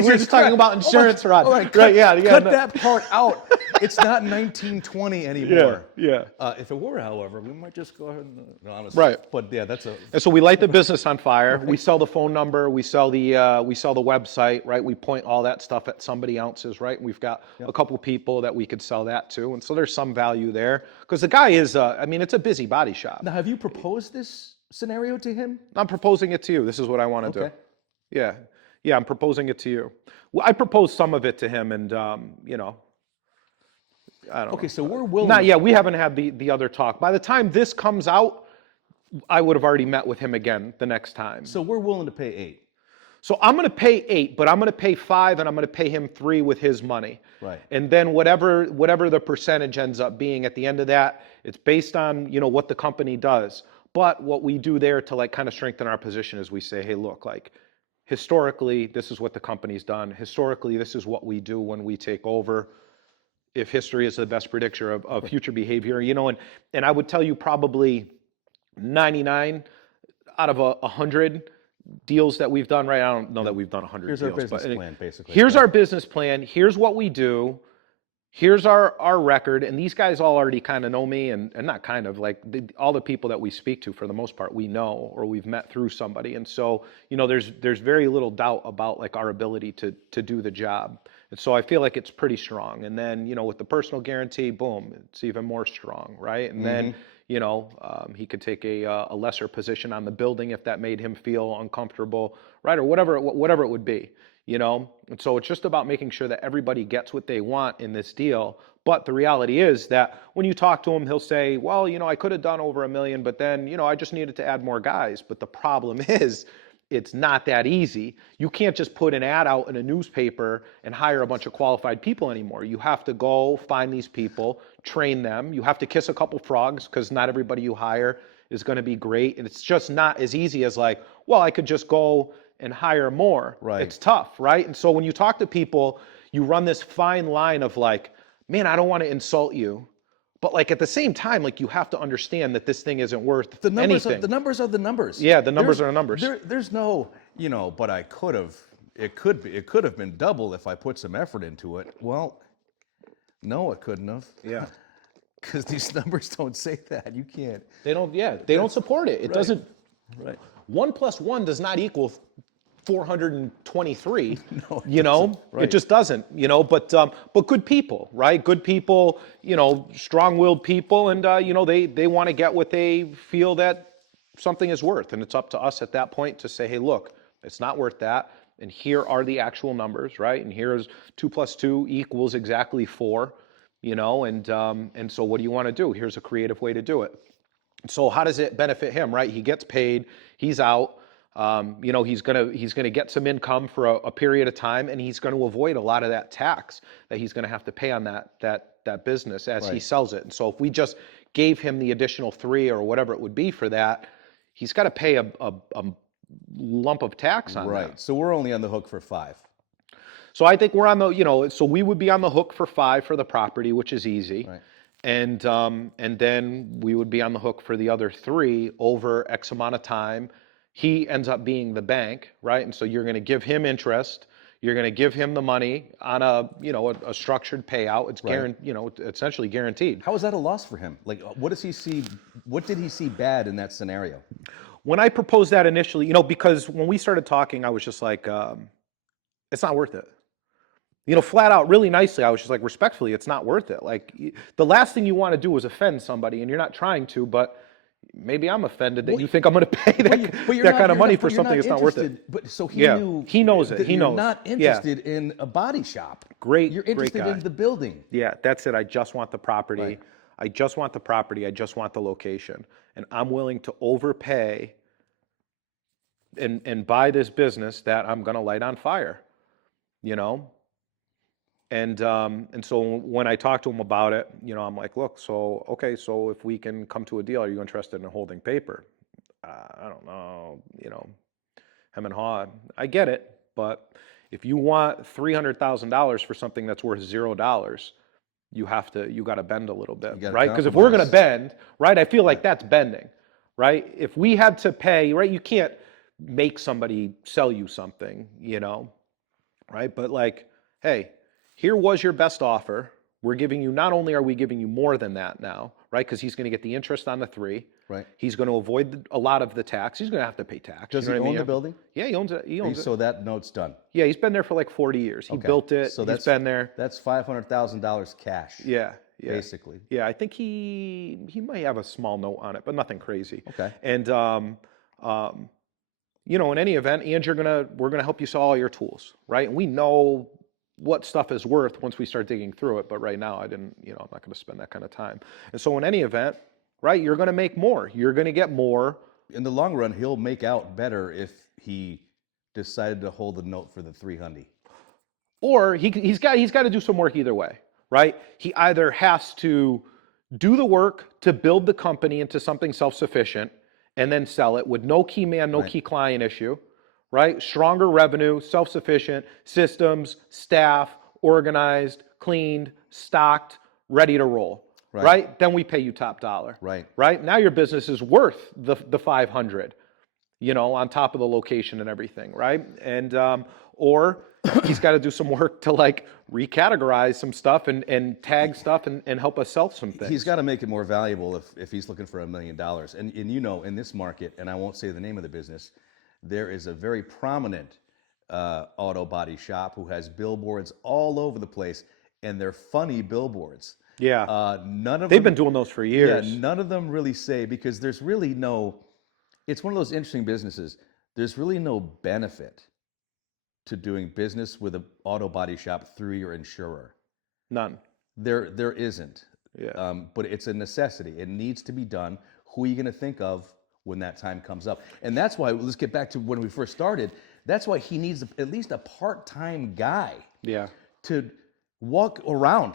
We're just talking about insurance fraud. Right? Yeah. Cut No. that part out. It's not 1920 anymore. Yeah. If it were, however, we might just go ahead and honestly. Right. But yeah, that's a. And so we light the business on fire. We sell the phone number. We sell the website. Right. We point all that stuff at somebody else's. Right. We've got a couple people that we could sell that to, and so there's some value there because the guy is. I mean, it's a busy body shop. Now, have you proposed this scenario to him? I'm proposing it to you. This is what I want to Okay. do. Yeah. I'm proposing it to you. Well, I proposed some of it to him, and you know, I don't know. Okay, so we're willing. Not yet. We haven't had the other talk. By the time this comes out, I would have already met with him again the next time. So we're willing to pay 8. So I'm going to pay 8, but I'm going to pay 5, and I'm going to pay him 3 with his money. Right. And then whatever the percentage ends up being at the end of that, it's based on, you know, what the company does. But what we do there to like kind of strengthen our position is we say, hey, look, like historically, this is what the company's done. Historically, this is what we do when we take over. If history is the best predictor of future behavior, you know, and I would tell you probably 99 out of 100 deals that we've done, right? I don't know that we've done 100 Here's deals. our business but plan, basically. Here's our business plan. Here's what we do. Here's our record. And these guys all already kind of know me, and not kind of, like all the people that we speak to, for the most part, we know or we've met through somebody. And so, you know, there's very little doubt about like our ability to do the job. And so I feel like it's pretty strong. And then, you know, with the personal guarantee, boom, it's even more strong, right? And then, you know, he could take a lesser position on the building if that made him feel uncomfortable, right? Or whatever it would be, you know? And so it's just about making sure that everybody gets what they want in this deal. But the reality is that when you talk to him, he'll say, well, you know, I could have done over $1 million, but then, you know, I just needed to add more guys. But the problem is, it's not that easy. You can't just put an ad out in a newspaper and hire a bunch of qualified people anymore. You have to go find these people, train them. You have to kiss a couple frogs because not everybody you hire is going to be great. And it's just not as easy as like, well, I could just go and hire more. Right. It's tough, right? And so when you talk to people, you run this fine line of like, man, I don't want to insult you. But like at the same time, like you have to understand that this thing isn't worth The numbers anything. the numbers are the numbers. Yeah, the numbers are the numbers. There's no, you know, but I could have. It could have been double if I put some effort into it. Well, no, it couldn't have. Yeah. Because these numbers don't say that. You can't. They don't support it. It doesn't. Right. 1 + 1 does not equal 423. No, it you know, doesn't. Right. It just doesn't. You know, but good people, right? Good people. You know, strong-willed people, and you know, they want to get what they feel that something is worth, and it's up to us at that point to say, hey, look, it's not worth that, and here are the actual numbers, right? And here's 2 + 2 equals exactly 4. You know, and so what do you want to do? Here's a creative way to do it. So how does it benefit him, right? He gets paid, he's out, you know, he's gonna get some income for a period of time, and he's going to avoid a lot of that tax that he's going to have to pay on that business as he sells it. And so if we just gave him the additional 3 or whatever it would be for that, he's got to pay a lump of tax on that. Right. So we're only on the hook for 5. So I think we're on the, you know, so we would be on the hook for 5 for the property, which is easy. Right. And then we would be on the hook for the other 3 over X amount of time. He ends up being the bank, right? And so you're going to give him interest. You're going to give him the money on a, you know, a structured payout. It's guaranteed, you know, essentially guaranteed. How is that a loss for him? Like, what does he see? What did he see bad in that scenario? When I proposed that initially, you know, because when we started talking, I was just like, it's not worth it. You know, flat out, really nicely, I was just like, respectfully, it's not worth it. Like, the last thing you want to do is offend somebody, and you're not trying to, but maybe I'm offended that you think I'm going to pay that kind of money for something that's not worth it. But so he Yeah, knew. he knows it. that He you're knows. not interested in a body shop. Great, You're great interested guy. in the building. Yeah, that's it. I just want the property. Right. I just want the property, I just want the location, and I'm willing to overpay and buy this business that I'm going to light on fire, you know? And so when I talked to him about it, you know, I'm like, look, so, okay, so if we can come to a deal, are you interested in holding paper? I don't know, you know, hem and haw. I get it, but if you want $300,000 for something that's worth $0, you got to bend a little bit, gotta right? Because if we're going to compromise. bend, right, I feel like that's bending, right? If we had to pay, right, you can't make somebody sell you something, you know, right? But like, hey, here was your best offer. We're giving you, not only are we giving you more than that now, right? Because he's going to get the interest on the 3. Right. He's going to avoid a lot of the tax. He's going to have to pay tax. Does you know he what I own mean? the building? Yeah, he owns it. He owns it. So that note's done. Yeah, he's been there for like 40 years. He Okay. built it. So He's been there. That's $500,000 cash. Yeah, yeah. Basically. Yeah, I think he might have a small note on it, but nothing crazy. Okay. And you know, in any event, and we're gonna help you sell all your tools, right? And we know what stuff is worth once we start digging through it, but right now I'm not gonna spend that kind of time. And so in any event, right, you're gonna make more. You're gonna get more. In the long run, he'll make out better if he decided to hold the note for the 300. Or he's got to do some work either way, right? He either has to do the work to build the company into something self-sufficient and then sell it with no key man, no key client issue, right? Stronger revenue, self-sufficient, systems, staff, organized, cleaned, stocked, ready to roll, right? Then we pay you top dollar, right? Now your business is worth the 500, you know, on top of the location and everything, right? And or he's got to do some work to like recategorize some stuff and tag stuff and help us sell some things. He's got to make it more valuable if he's looking for $1 million. And you know, in this market, and I won't say the name of the business, there is a very prominent auto body shop who has billboards all over the place, and they're funny billboards. Yeah. They've been doing those for years. Yeah, none of them really say, because there's really no, it's one of those interesting businesses. There's really no benefit to doing business with an auto body shop through your insurer. None. There isn't. Yeah. But it's a necessity. It needs to be done. Who are you going to think of when that time comes up? And that's why, let's get back to when we first started, that's why he needs at least a part-time guy. Yeah. To walk around.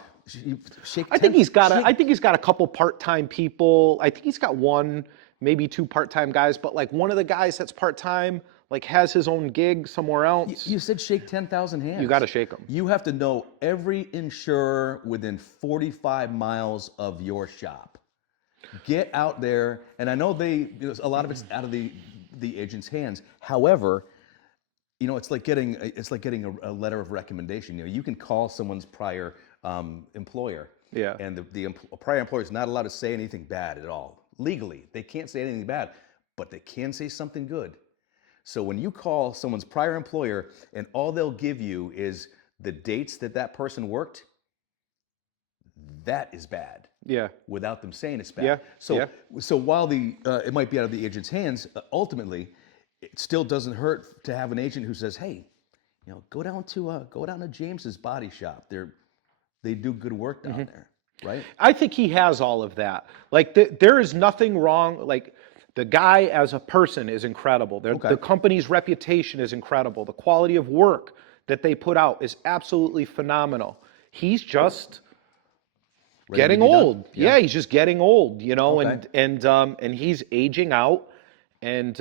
I think he's got a couple part-time people. I think he's got one, maybe 2 part-time guys, but like one of the guys that's part-time like has his own gig somewhere else. You said shake 10,000 hands. You got to shake them. You have to know every insurer within 45 miles of your shop. Get out there, and I know a lot of it's out of the agent's hands. However, you know, it's like getting a letter of recommendation. You know, you can call someone's prior employer. Yeah. And the prior employer is not allowed to say anything bad at all. Legally, they can't say anything bad, but they can say something good. So when you call someone's prior employer and all they'll give you is the dates that person worked, that is bad. Yeah. Without them saying it's bad. Yeah. So while it might be out of the agent's hands, ultimately, it still doesn't hurt to have an agent who says, "Hey, you know, go down to James's body shop. They do good work down there." Right? I think he has all of that. Like there is nothing wrong. Like the guy as a person is incredible. The company's reputation is incredible. The quality of work that they put out is absolutely phenomenal. He's just getting old. Yeah, he's just getting old, you know, and he's aging out. And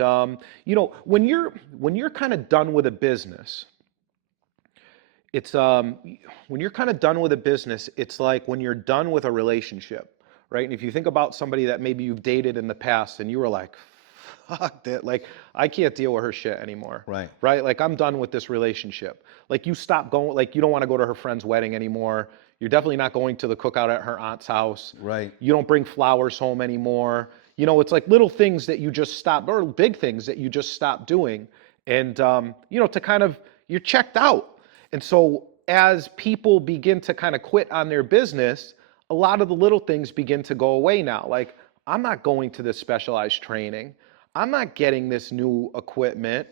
you know, when you're kind of done with a business, it's when you're kind of done with a business, it's like when you're done with a relationship. Right? And if you think about somebody that maybe you've dated in the past and you were like, fuck that, like, I can't deal with her shit anymore. Right. Right? Like, I'm done with this relationship. Like, you stop going, like, you don't want to go to her friend's wedding anymore. You're definitely not going to the cookout at her aunt's house. Right. You don't bring flowers home anymore. You know, it's like little things that you just stop, or big things that you just stop doing. And, you know, to kind of, you're checked out. And so as people begin to kind of quit on their business, a lot of the little things begin to go away now. Like, I'm not going to this specialized training. I'm not getting this new equipment.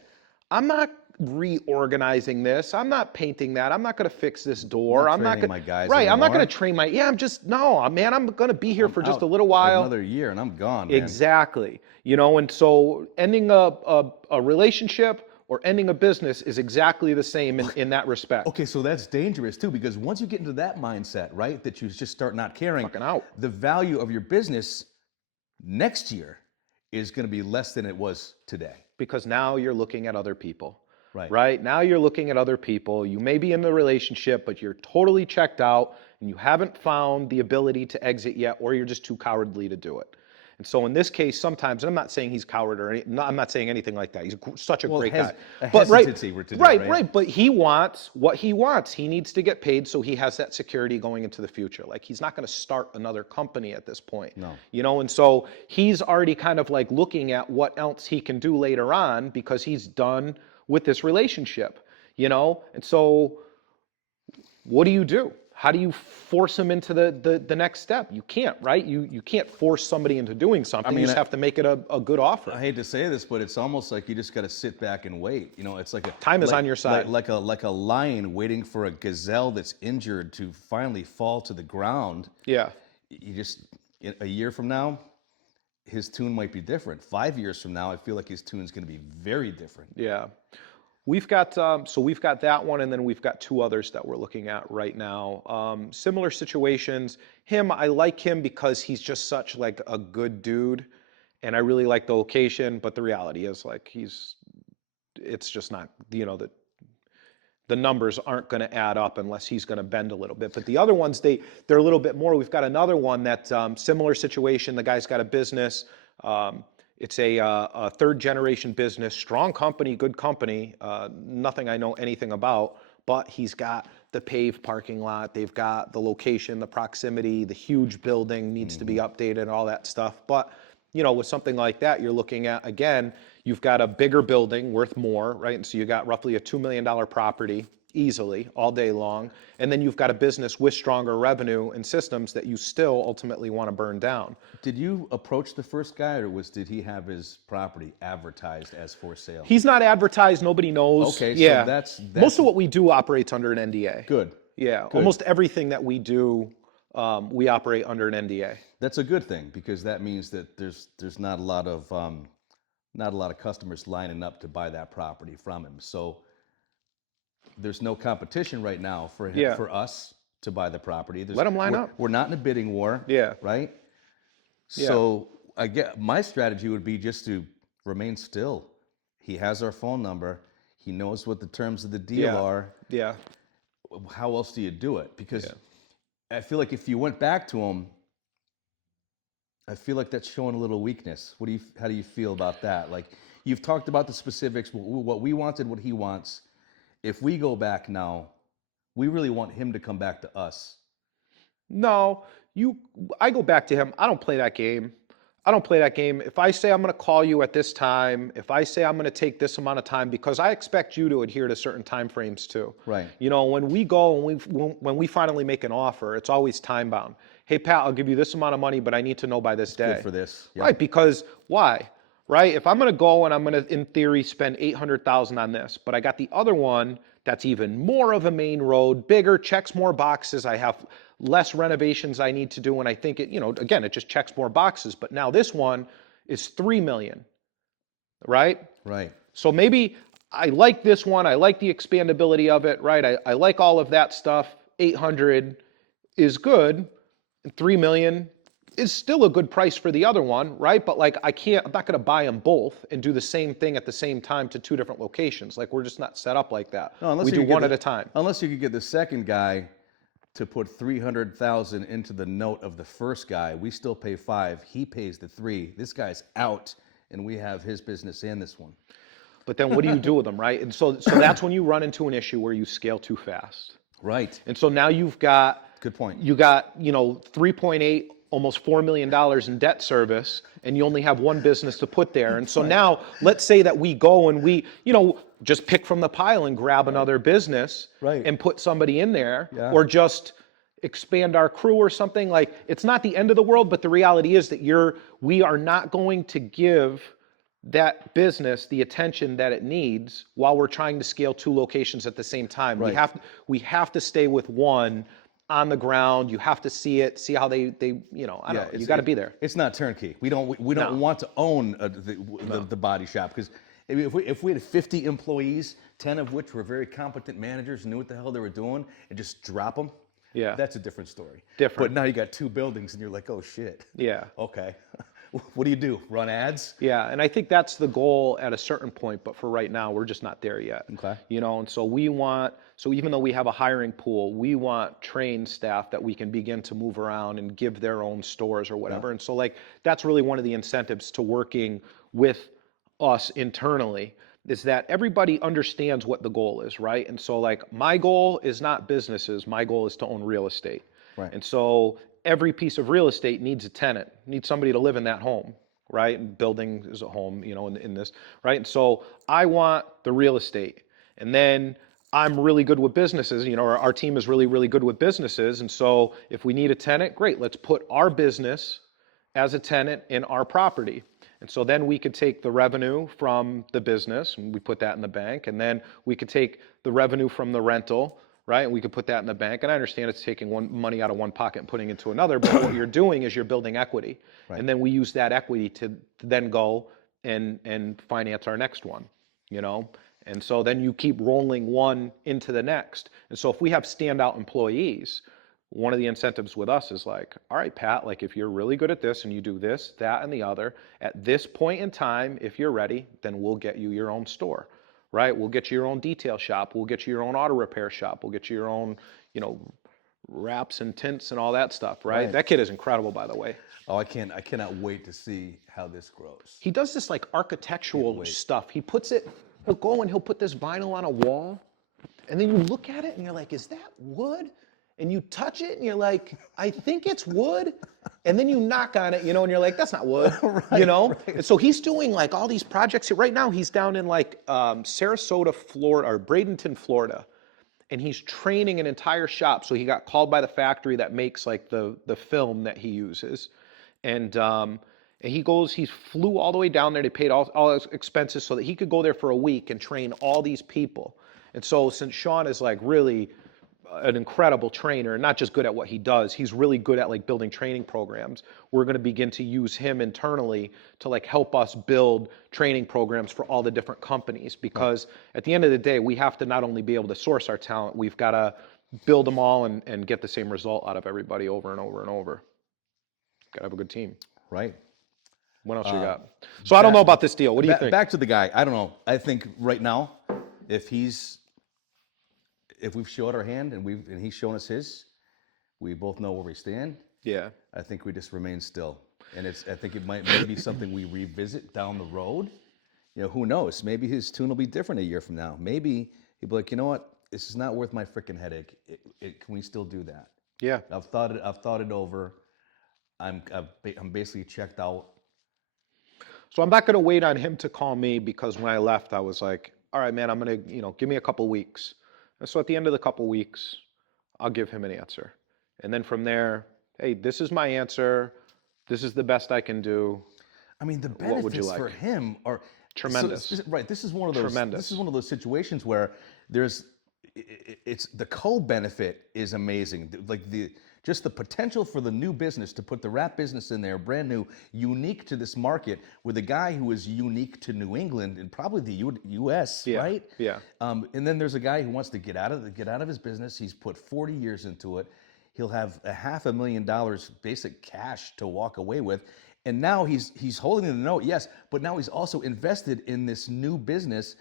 I'm not reorganizing this. I'm not painting that. I'm not going to fix this door. I'm not training going my guys right. I'm not going anymore. to train my. Yeah, I'm just no, man. I'm going to be here for just Out a little while. another year and I'm gone, man. Exactly. You know, and so ending a relationship or ending a business is exactly the same in that respect. Okay, so that's dangerous too, because once you get into that mindset, right, that you just start not caring, Fucking out. the value of your business next year is going to be less than it was today. Because now you're looking at other people. Right. Right? Now you're looking at other people. You may be in the relationship, but you're totally checked out and you haven't found the ability to exit yet, or you're just too cowardly to do it. And so in this case, sometimes, and I'm not saying he's coward or I'm not saying anything like that. He's such a great guy. A But hesitancy to do it, right. But he wants what he wants. He needs to get paid so he has that security going into the future. Like he's not going to start another company at this point. No. You know, and so he's already kind of like looking at what else he can do later on because he's done with this relationship, you know? And so what do you do? How do you force him into the next step? You can't, right? You can't force somebody into doing something. You just have to make it a good offer. I hate to say this, but it's almost like you just got to sit back and wait. You know, it's like Time is on your side. like a lion waiting for a gazelle that's injured to finally fall to the ground. Yeah. You just a year from now, his tune might be different. 5 years from now, I feel like his tune's going to be very different. Yeah. We've got so we've got that one, and then we've got two others that we're looking at right now. Similar situations. Him, I like him because he's just such like a good dude, and I really like the location. But the reality is, like, it's just not, you know, the numbers aren't going to add up unless he's going to bend a little bit. But the other ones, they're a little bit more. We've got another one that similar situation. The guy's got a business. It's a third generation business, strong company, good company, nothing I know anything about, but he's got the paved parking lot, they've got the location, the proximity, the huge building needs to be updated, all that stuff. But, you know, with something like that, you're looking at, again, you've got a bigger building worth more, right? And so you got roughly a $2 million property easily all day long. And then you've got a business with stronger revenue and systems that you still ultimately want to burn down. Did you approach the first guy, or did he have his property advertised as for sale? He's not advertised. Nobody knows. Okay, yeah. so that's most of what we do operates under an NDA. good. Yeah, Good. almost everything that we do, we operate under an NDA. That's a good thing, because that means that there's not a lot of customers lining up to buy that property from him. So there's no competition right now for him, Yeah. for us to buy the property. Let 'em line up. We're not in a bidding war. Yeah. Right. Yeah. So I get my strategy would be just to remain still. He has our phone number. He knows what the terms of the deal Yeah. are. Yeah. How else do you do it? Because Yeah. I feel like if you went back to him, I feel like that's showing a little weakness. How do you feel about that? Like, you've talked about the specifics, what we wanted, what he wants. If we go back now, we really want him to come back to us. No, I go back to him. I don't play that game. I don't play that game. If I say I'm going to call you at this time, if I say I'm going to take this amount of time, because I expect you to adhere to certain time frames too. Right. You know, when we go and when we finally make an offer, it's always time bound. Hey, Pat, I'll give you this amount of money, but I need to know by this day. Good for this. Yep. Right, because why? Right? If I'm going to go and I'm going to, in theory, spend $800,000 on this, but I got the other one that's even more of a main road, bigger, checks more boxes. I have less renovations I need to do, and I think it, you know, again, it just checks more boxes. But now this one is $3 million, right? Right. So maybe I like this one. I like the expandability of it, right? I like all of that stuff. 800 is good. And 3 million is still a good price for the other one, right? But like I'm not going to buy them both and do the same thing at the same time to two different locations. Like, we're just not set up like that. No, we do one at a time. Unless you could get the second guy to put 300,000 into the note of the first guy, we still pay 5. He pays the 3. This guy's out, and we have his business and this one. But then what do you do with them, right? And so that's when you run into an issue where you scale too fast. Right. And so now you've got, Good point. you got, you know, 3.8, almost $4 million in debt service, and you only have one business to put there. And so now let's say that we go and we, you know, just pick from the pile and grab another business and put somebody in there, or just expand our crew or something. Like, it's not the end of the world, but the reality is that we are not going to give that business the attention that it needs while we're trying to scale 2 locations at the same time. Right. We have to stay with one on the ground. You have to see it, see how they you know, I don't know, you got to be there. It's not turnkey. We don't want to own the body shop, because if we had 50 employees, 10 of which were very competent managers, knew what the hell they were doing, and just drop them, Yeah. that's a different story. Different. But now you got 2 buildings, and you're like, oh shit. Yeah. Okay. What do you do? Run ads? Yeah, and I think that's the goal at a certain point, but for right now, we're just not there yet. Okay. You know, and so even though we have a hiring pool, we want trained staff that we can begin to move around and give their own stores or whatever. And so like, that's really one of the incentives to working with us internally, is that everybody understands what the goal is, right? And so like, my goal is not businesses, my goal is to own real estate. Right. And so every piece of real estate needs a tenant, needs somebody to live in that home, right? And building is a home, you know, in this, right? And so I want the real estate. And then I'm really good with businesses, you know, our team is really, really good with businesses. And so if we need a tenant, great, let's put our business as a tenant in our property. And so then we could take the revenue from the business and we put that in the bank. And then we could take the revenue from the rental, right? And we could put that in the bank. And I understand it's taking money out of one pocket and putting into another, but what you're doing is you're building equity. Right. And then we use that equity to then go and finance our next one, you know? And so then you keep rolling one into the next. And so if we have standout employees, one of the incentives with us is like, all right, Pat, like if you're really good at this and you do this, that, and the other, at this point in time, if you're ready, then we'll get you your own store. Right? We'll get you your own detail shop. We'll get you your own auto repair shop. We'll get you your own, you know, wraps and tints and all that stuff, right? That kid is incredible, by the way. Oh, I cannot wait to see how this grows. He does this like architectural stuff. He'll go and he'll put this vinyl on a wall, and then you look at it and you're like, is that wood? And you touch it and you're like, I think it's wood. And then you knock on it, you know, and you're like, that's not wood, you know? Right. And so he's doing like all these projects. Right now he's down in like Sarasota, Florida, or Bradenton, Florida. And he's training an entire shop. So he got called by the factory that makes like the film that he uses. And he flew all the way down there. They paid all his expenses so that he could go there for a week and train all these people. And so since Sean is like really an incredible trainer, not just good at what he does, he's really good at like building training programs. We're going to begin to use him internally to like help us build training programs for all the different companies, because at the end of the day, we have to not only be able to source our talent, we've got to build them all and get the same result out of everybody over and over and over. Got to have a good team. Right. What else you got? So I don't know about this deal. What do you think? Back to the guy. I don't know. I think right now, if we've showed our hand and he's shown us his, we both know where we stand. Yeah. I think we just remain still. And I think it might be something we revisit down the road. You know, who knows? Maybe his tune will be different a year from now. Maybe he'll be like, you know what? This is not worth my freaking headache. Can we still do that? Yeah. I've thought it over. I'm basically checked out. So I'm not going to wait on him to call me, because when I left, I was like, all right, man, I'm going to, you know, give me a couple weeks. And so at the end of the couple weeks, I'll give him an answer. And then from there, hey, this is my answer. This is the best I can do. I mean, the benefits for him are tremendous. Right. This is one of those. Tremendous. This is one of those situations where it's the co-benefit is amazing. Like just the potential for the new business to put the wrap business in there, brand new, unique to this market, with a guy who is unique to New England and probably the U.S. Right? Yeah. And then there's a guy who wants to get out of his business. He's put 40 years into it. He'll have $500,000 basic cash to walk away with, and now he's holding the note, yes, but now he's also invested in this new business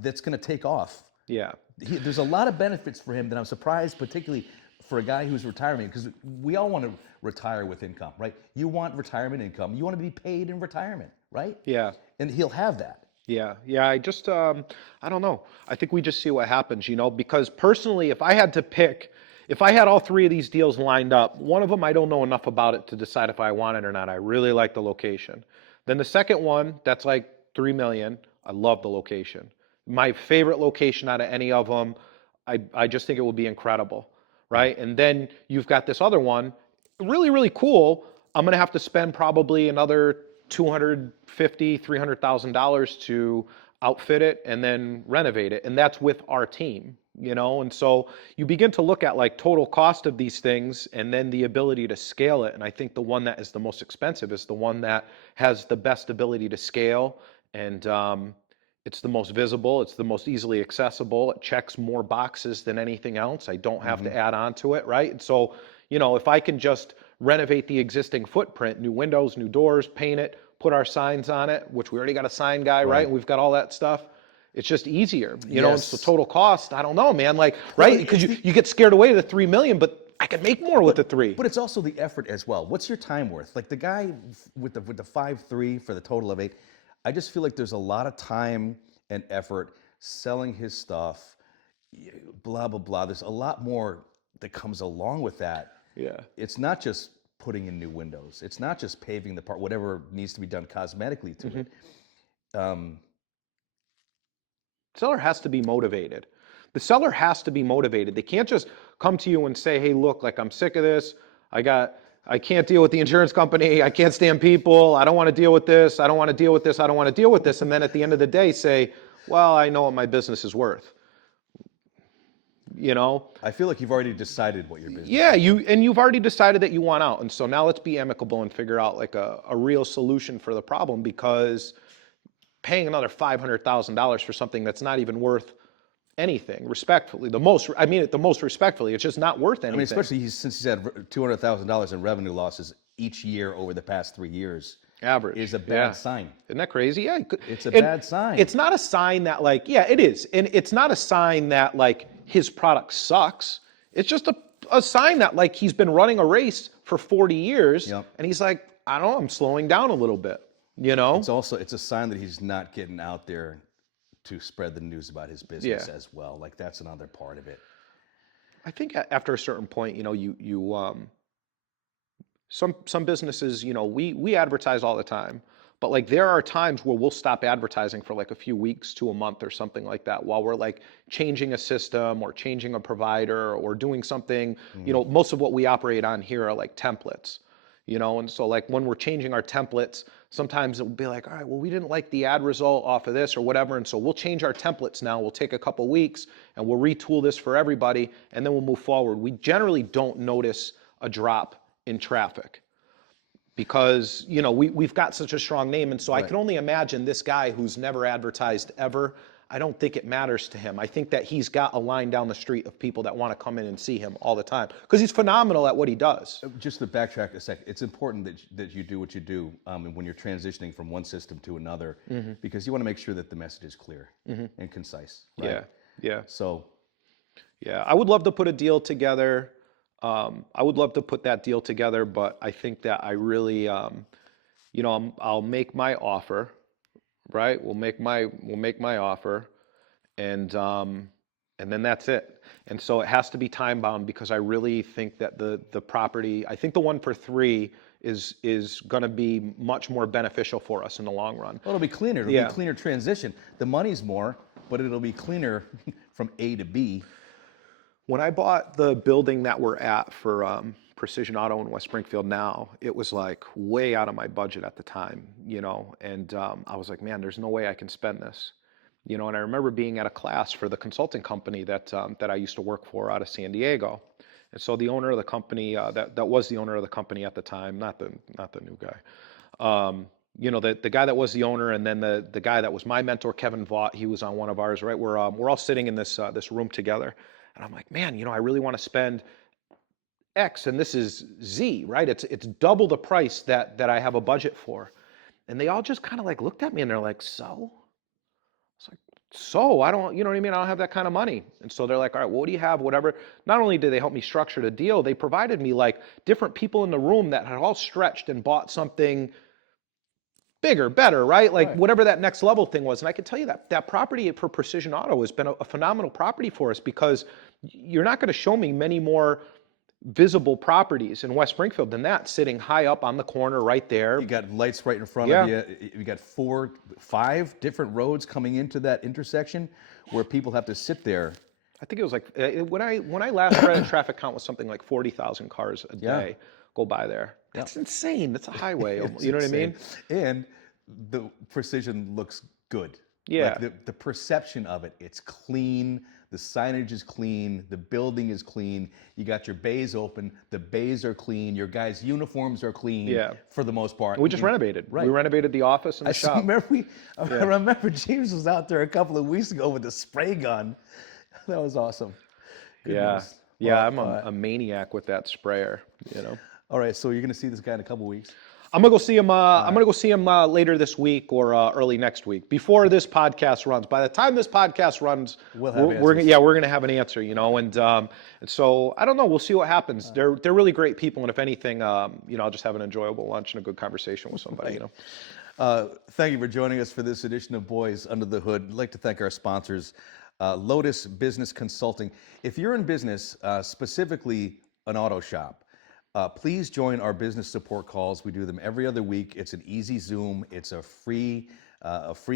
that's going to take off. Yeah. There's a lot of benefits for him that I'm surprised, particularly for a guy who's retiring, because we all want to retire with income, right? You want retirement income. You want to be paid in retirement, right? Yeah. And he'll have that. Yeah. I just, I don't know. I think we just see what happens, you know, because personally, if I had all 3 of these deals lined up, one of them, I don't know enough about it to decide if I want it or not. I really like the location. Then the second one, that's like $3 million. I love the location. My favorite location out of any of them. I just think it will be incredible. Right? And then you've got this other one, really, really cool. I'm going to have to spend probably another $250,000, $300,000 to outfit it and then renovate it. And that's with our team, you know? And so you begin to look at like total cost of these things and then the ability to scale it. And I think the one that is the most expensive is the one that has the best ability to scale. And it's the most visible, it's the most easily accessible, it checks more boxes than anything else. I don't have to add on to it, right? And so, you know, if I can just renovate the existing footprint, new windows, new doors, paint it, put our signs on it, which we already got a sign guy, right? And we've got all that stuff. It's just easier, you know, and so total cost, I don't know, man, like, right? Because you get scared away to the 3 million, but I can make more with the 3. But it's also the effort as well. What's your time worth? Like the guy with the 5.3 for the total of 8, I just feel like there's a lot of time and effort selling his stuff, blah, blah, blah. There's a lot more that comes along with that. Yeah. It's not just putting in new windows. It's not just paving the part, whatever needs to be done cosmetically to it. Seller has to be motivated. The seller has to be motivated. They can't just come to you and say, hey, look, like I'm sick of this. I can't deal with the insurance company. I can't stand people. I don't want to deal with this. I don't want to deal with this. I don't want to deal with this. And then at the end of the day say, well, I know what my business is worth. You know? I feel like you've already decided what your business is. Yeah, you've already decided that you want out. And so now let's be amicable and figure out like a real solution for the problem, because paying another $500,000 for something that's not even worth anything, respectfully, the most respectfully, it's just not worth anything. I mean, especially since he's had $200,000 in revenue losses each year over the past 3 years. Average. Is a bad sign. Isn't that crazy? Yeah. It's a bad sign. It's not a sign that like, yeah, it is. And it's not a sign that like his product sucks. It's just a sign that like he's been running a race for 40 years and he's like, I don't know, I'm slowing down a little bit, you know? It's a sign that he's not getting out there to spread the news about his business as well. Like that's another part of it. I think after a certain point, you know, some businesses, you know, we advertise all the time, but like there are times where we'll stop advertising for like a few weeks to a month or something like that while we're like changing a system or changing a provider or doing something. You know, most of what we operate on here are like templates, you know, and so like when we're changing our templates, sometimes it will be like, all right, well, we didn't like the ad result off of this or whatever, and so we'll change our templates now. We'll take a couple weeks and we'll retool this for everybody, and then we'll move forward. We generally don't notice a drop in traffic because, you know, we've got such a strong name, and so I can only imagine this guy who's never advertised ever. I don't think it matters to him. I think that he's got a line down the street of people that want to come in and see him all the time because he's phenomenal at what he does. Just to backtrack a second, it's important that you do what you do when you're transitioning from one system to another, because you want to make sure that the message is clear and concise. Right? Yeah. So, yeah, I would love to put a deal together. I would love to put that deal together, but I think that I really, you know, I'll make my offer. Right, we'll make my offer, and then that's it. And so it has to be time bound because I really think that the property, I think the one for 3 is going to be much more beneficial for us in the long run. Well, it'll be cleaner. It'll be a cleaner transition. The money's more, but it'll be cleaner from A to B. When I bought the building that we're at for Precision Auto in West Springfield now, it was like way out of my budget at the time, you know, and I was like, man, there's no way I can spend this, you know. And I remember being at a class for the consulting company that I used to work for out of San Diego, and so the owner of the company that was the owner of the company at the time, not the new guy, you know, the guy that was the owner, and then the guy that was my mentor, Kevin Vaught, he was on one of ours, right? We're all sitting in this room together, and I'm like, man, you know, I really want to spend X and this is Z, right? It's double the price that I have a budget for. And they all just kind of like looked at me and they're like, so? It's like, so I don't, you know what I mean? I don't have that kind of money. And so they're like, all right, well, what do you have? Whatever. Not only did they help me structure the deal, they provided me like different people in the room that had all stretched and bought something bigger, better, right? Like whatever that next level thing was. And I can tell you that property for Precision Auto has been a phenomenal property for us because you're not going to show me many more visible properties in West Springfield than that, sitting high up on the corner right there. You got lights right in front of you. You got 4, 5 different roads coming into that intersection where people have to sit there. I think it was like when I last read a traffic count was something like 40,000 cars a day. go by there. That's insane. That's a highway. It's You know what I mean? insane. And the precision looks good. Yeah. Like the perception of it, it's clean. The signage is clean. The building is clean. You got your bays open. The bays are clean. Your guys' uniforms are clean. Yeah. For the most part. We just renovated. Right. We renovated the office and the shop. I remember James was out there a couple of weeks ago with the spray gun. That was awesome. Goodness. Yeah, Well, I'm a maniac with that sprayer, you know. All right, so you're going to see this guy in a couple of weeks. I'm gonna go see him. I'm gonna go see him later this week or early next week, before this podcast runs. By the time this podcast runs, We'll have we're answers. we're gonna have an answer, you know. And so I don't know. We'll see what happens. They're really great people, and if anything, you know, I'll just have an enjoyable lunch and a good conversation with somebody, you know. Thank you for joining us for this edition of Boys Under the Hood. I'd like to thank our sponsors, Lotus Business Consulting. If you're in business, specifically an auto shop, please join our business support calls. We do them every other week. It's an easy Zoom. It's a free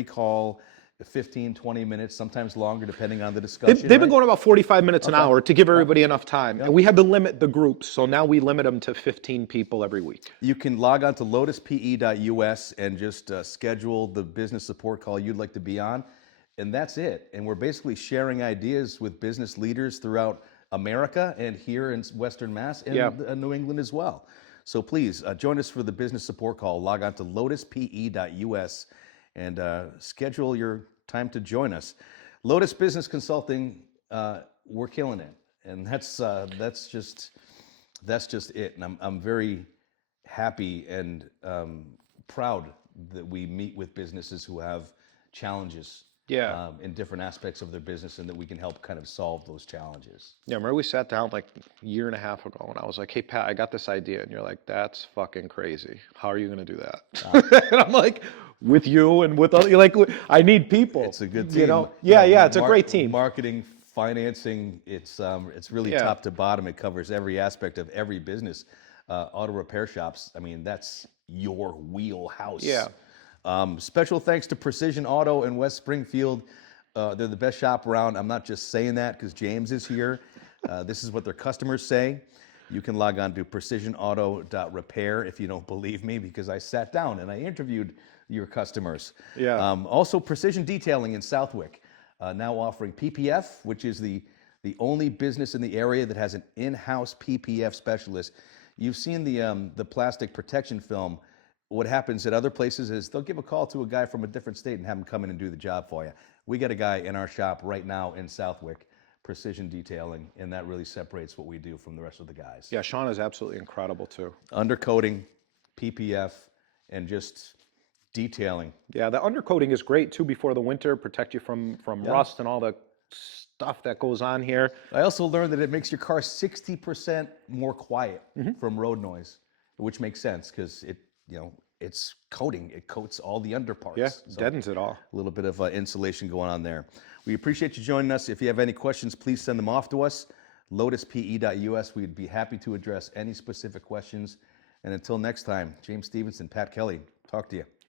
call, 15, 20 minutes, sometimes longer, depending on the discussion. They've been going about 45 minutes an hour to give everybody enough time. And we had to limit the groups, so now we limit them to 15 people every week. You can log on to lotuspe.us and just schedule the business support call you'd like to be on, and that's it. And we're basically sharing ideas with business leaders throughout America and here in Western Mass and New England as well. So please join us for the business support call. Log on to lotuspe.us and schedule your time to join us. Lotus Business Consulting, we're killing it, and that's just it. And I'm very happy and proud that we meet with businesses who have challenges in different aspects of their business, and that we can help kind of solve those challenges. Yeah, remember we sat down like a year and a half ago, and I was like, "Hey Pat, I got this idea," and you're like, "That's fucking crazy. How are you going to do that?" And I'm like, "With you and with other, you're like, I need people." It's a good team. You know? Yeah, it's a great team. Marketing, financing, it's really top to bottom. It covers every aspect of every business. Auto repair shops, I mean, that's your wheelhouse. Yeah. Special thanks to Precision Auto in West Springfield. They're the best shop around. I'm not just saying that because James is here. This is what their customers say. You can log on to precisionauto.repair if you don't believe me, because I sat down and I interviewed your customers. Yeah. Also, Precision Detailing in Southwick, now offering PPF, which is the only business in the area that has an in-house PPF specialist. You've seen the plastic protection film. What happens at other places is they'll give a call to a guy from a different state and have him come in and do the job for you. We got a guy in our shop right now in Southwick, Precision Detailing, and that really separates what we do from the rest of the guys. Yeah, Sean is absolutely incredible too. Undercoating, PPF, and just detailing. Yeah, the undercoating is great too before the winter, protect you from rust and all the stuff that goes on here. I also learned that it makes your car 60% more quiet from road noise, which makes sense because it's coating. It coats all the underparts. Yeah, So deadens it all. a little bit of insulation going on there. We appreciate you joining us. If you have any questions, please send them off to us. lotuspe.us. We'd be happy to address any specific questions. And until next time, James Stevenson, Pat Kelly, talk to you.